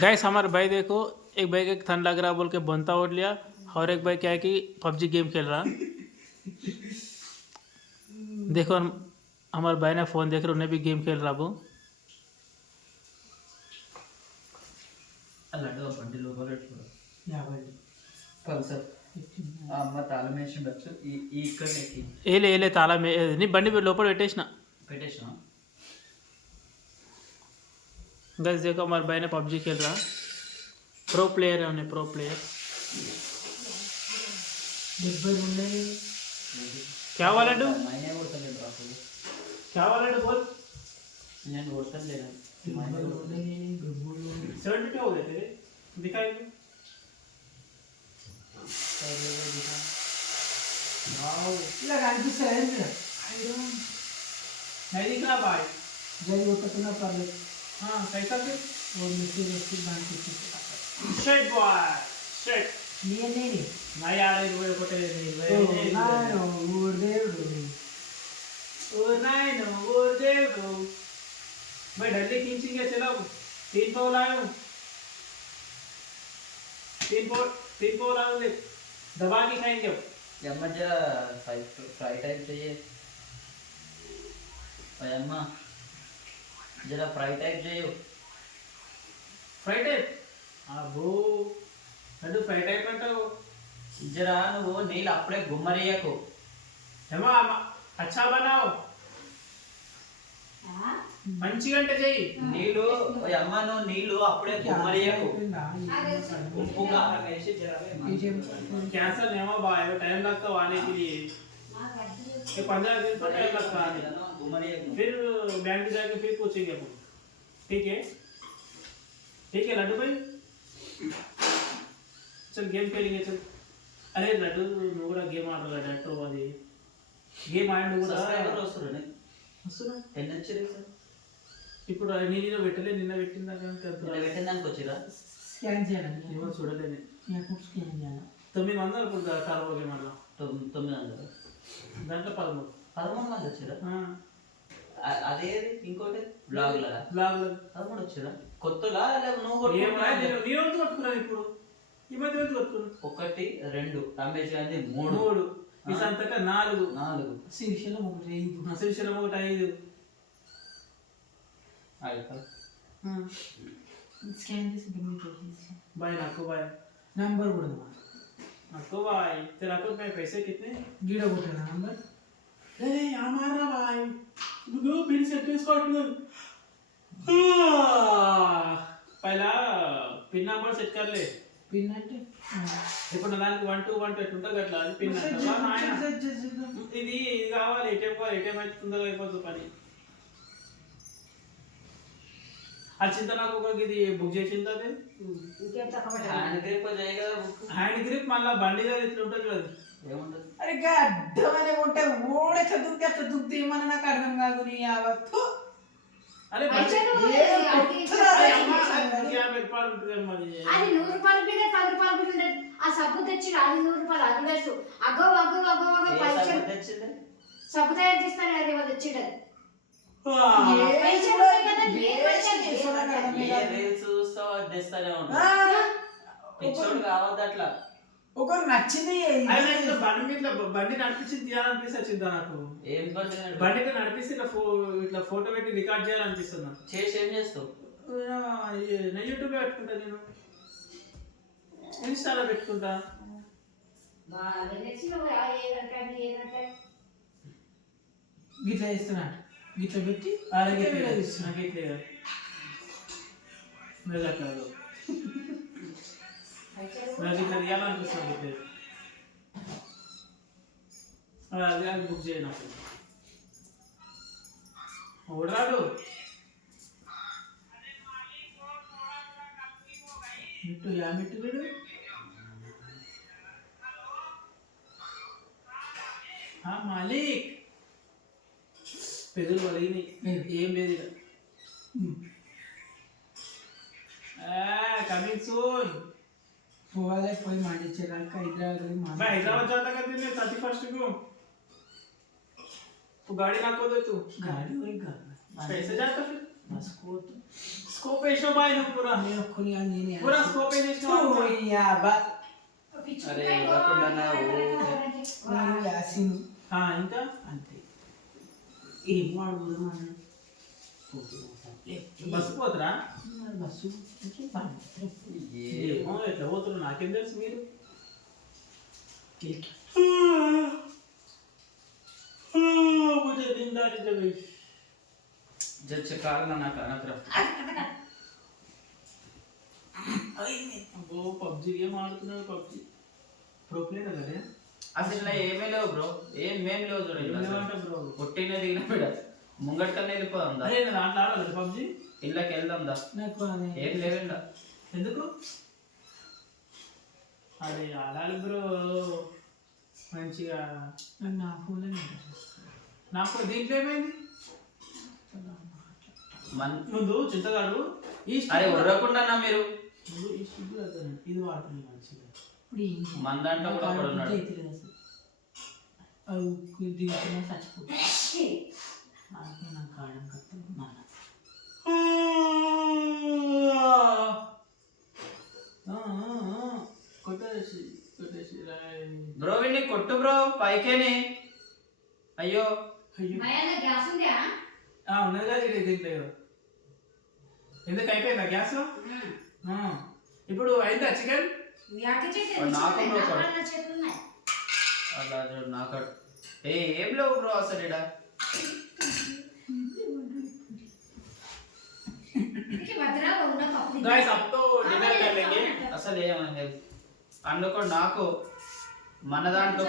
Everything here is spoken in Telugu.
गाइस हमारे भाई देखो, एक भाई को ठंड लग रहा बोल के बनता ओढ़ लिया, और एक भाई क्या है कि पबजी गेम खेल रहा। देखो हमारे भाई ने फोन देख रहे, उन्हें भी गेम खेल रहा वो। ఏలే తాళం నీ బండి లోపల పెట్టేసిన। गैस देखो हमारे भाई ने पबजी खेल रहा, प्रो प्लेयर है, उन्हें प्रो प्लेयर। क्या वाला डू, क्या वाला डू बोल। 72 हो गए तेरे, दिखाई नहीं दिख रहा भाई, जल्दी वो तक ना कर ले। हाँ कैसा फिर वो मिट्टी मिट्टी बांध के शट बॉय शट ये नहीं ना यार ये वो कोटे नहीं भाई ना नो वो देवडू ओ नहीं नो वो देवडू भाई डल्ले खींचिंग के चलो 3 पाव लाओ 3 पाव लाओ ले दबा के खाएंगे। अम्मा जरा फ्राई टाइप चाहिए अम्मा, जरा फ्राई टाइप चाहिए। फ्राई टाइप अबो लड्डू फ्राई टाइप अंटावो जरा वो नील अपने गुम्मरियको हेमा अच्छा बनाओ మంచిగా అంటే చెయ్యి। నీళ్ళు అమ్మ నువ్వు నీళ్ళు అప్పుడే గుమ్మరియకు उप्पू काला कैसे जरा कैंसर नहीं हुआ भाई, टाइम लगता है आने के लिए, ये 15 दिन तो टाइम लगता है। फिर बैंक जाके फिर पूछेंगे अपन, ठीक है ठीक है लड्डू भाई चल गेम खेलेंगे चल। अरे लड्डू नूरा गेम आड़ रहा है तो वाली गेम आड़ नूरा సబ్స్క్రైబర్ వస్తున్నారు వస్తున్నా ఎన్ని వచ్చారు సార్ ఇప్పుడు నేను పెట్టలే, నిన్న పెట్టిందా నిన్న పెట్టిందానికి వచ్చిరా స్కాన్ చేయాలి ఏమో చూడలేదు నాకు స్కాన్ చేయాలి 900 ఇప్పుడు కరవ గేమ్ ఆడలా 900 దాంట్లో 13 మంది వచ్చారా అదే ఇంకోటి బ్లాగ్ 13 వచ్చారా కొత్తలా లేదా నువ్వు కొట్టుకున్నాను ఇప్పుడు ఈ మధ్య కొట్టుకున్నాను 1 2 రమేష్ గాంధీ 3 ఈ సంతక 4 శిరీషలో 1 శిరీషలో 5 आएगा स्कैन से भाई नाको भाई नंबर बोल दो नाको भाई तेरा अकाउंट में पैसे कितने गिरा बोल रहा नंबर अरे हमारा भाई नो बिल सेट स्कॉटलैंड पहला पिन नंबर सेट कर ले पिन అంటే ఇప్పుడు దానికి 1 2 1 2 ఉంటుంది అట్లా అది పిన్ అంటావా నాయనా ఇది కావాలి ఏటీఎం అయితే తొందరగా అయిపోతుంది పని। चिंता को बुक चिंता హ్యాండ్ గ్రిప్ చేయగా హ్యాండ్ గ్రిప్ మళ్ళా బండి దగ్గర ఇట్లా ఉంటుంది కదా ఏముంటది అరే గడ్డమనే ఉంటే ఓడే చదువుతే ఏమన్నా నాకు అర్థం కాదు నీ యావత్తు। అరే రూపాయలు ఉంటుంది మరి అది 100 రూపాయలు బిడ్డ 10 రూపాయలు బిడ్డ ఆ సబ్బు తెచ్చి అది 100 రూపాయలు అది వేస్ట్ అగో పైసలు తెచ్చింది సబ్బు తయారు చేస్తానే అది వాళ్ళు తెచ్చిడు పిచ్చోడు కావద్దు అట్లా ఒక నచ్చింది బండి నడిపించి తీయాలనిపిస్తుంది వచ్చిందా నాకు ఏం బండి నడిపిస్తే ఇట్లా ఫోటో పెట్టి రికార్డ్ చేయాలనిపిస్తుంది నాకు చేసి ఏం చేస్తావు నేను యూట్యూబ్ పెట్టుకుంటా, నేను ఇన్స్టాలో పెట్టుకుంటా గిట్లా చేస్తున్నాడు గిట్లా పెట్టి అలాగే నాకు ఇట్లే కాదు నాకు ఇట్లా తీయాలనిపిస్తుంది ఇట్లే అదే అది బుక్ చేయ నాకు ఓడరాడు మిట్టు యా మిట్టు వీడు మాలిక్ పెదవులు వలిగినాయి ఏం లేదు కమింగ్ సూన్ పోవాలి పోయి మాటించేదాకా हैदराबाद जाता का दिन 31 को तो गाड़ी ना को दे तू गाड़ी वही कैसे जाता फिर स्कोप వేసినా బాయ్ నువ్వు పూరా నేను కొన్ని నేను పూరా స్కోప్ వేసినా అరే ఇవ్వకుండా నేను యాసిన్ ఇంకా అంతే ఏం వాడు బస్సు పోతురా బస్సు ఏమో ఎట్లా పోతున్నారు నాకేం తెలుసు మీరు मुझे नींद आ रही है भाई జడ్జ కారణం నాకు అనగ్రహం అబ్బో పబ్జి గేమ్ ఆడుతున్నాడు పబ్జి ప్రో ప్లేయర్ కదా అసలు ఇలా ఏమీ లేవు బ్రో ఏం లేవు చూడండి బ్రో పొట్టినే దిగిన బిడ ముంగట్కన్నా వెళ్ళిపోదాం దా అరే నేను దాంట్లో ఆడాలి పబ్జి ఇళ్ళకి వెళ్దాం దా నాకు ఏం లేవండా ఎందుకు అరే ఆడాలి బ్రో మంచిగా నా ఫోన్ నాకు దీంట్లో ఏమైంది మన్ ముందు చింతగాడు ఈ అరే ఉర్రకుండా మీరు ముందు ఈ స్టిక్ ఇది వాడుతుంది మంచిగా ఇప్పుడు మన దాంట్లో కూడా ఒకడు ఉన్నాడు దిగుతున్నా చచ్చిపోతుంది నాకు కాడం కట్టదు మన కొట్టేసి బ్రో విన్ని కొట్టు బ్రో పైకేని అయ్యో అయ్యో మయాన గ్యాస్ ఉందా ఉన్నదిగా దీంట్లో ఎందుకు అయిపోయిందా గ్యాస్ ఇప్పుడు అయిందా చికెన్ యాకి చెట్టు వాడు నాకు బ్రో కొడు. నాకన్నా చెట్లు ఉన్నాయి అలా చూడు నాకు ఏం లేవు బ్రో అసలు ఇడ ఇది భద్రా ఉన్న కప్పు गाइस अब तो डिनर कर लेंगे అసలు ఏమని అందుకో నాకు మన దాంట్లో